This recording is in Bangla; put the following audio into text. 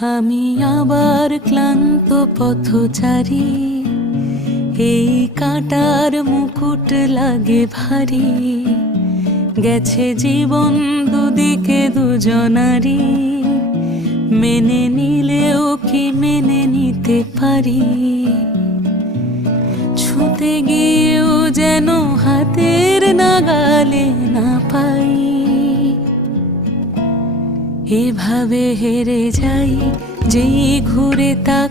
আমি আবার ক্লান্ত পথচারী, এই কাঁটার মুকুট লাগে ভারী। গেছে জীবন দুদিকে দুজনারই, মেনে নিলেও কি মেনে নিতে পারি? ছুঁতে গিয়েও যেন হাতের নাগালে না পাই। এভাবে হেরে যাই যেই ঘুরে তাকাই।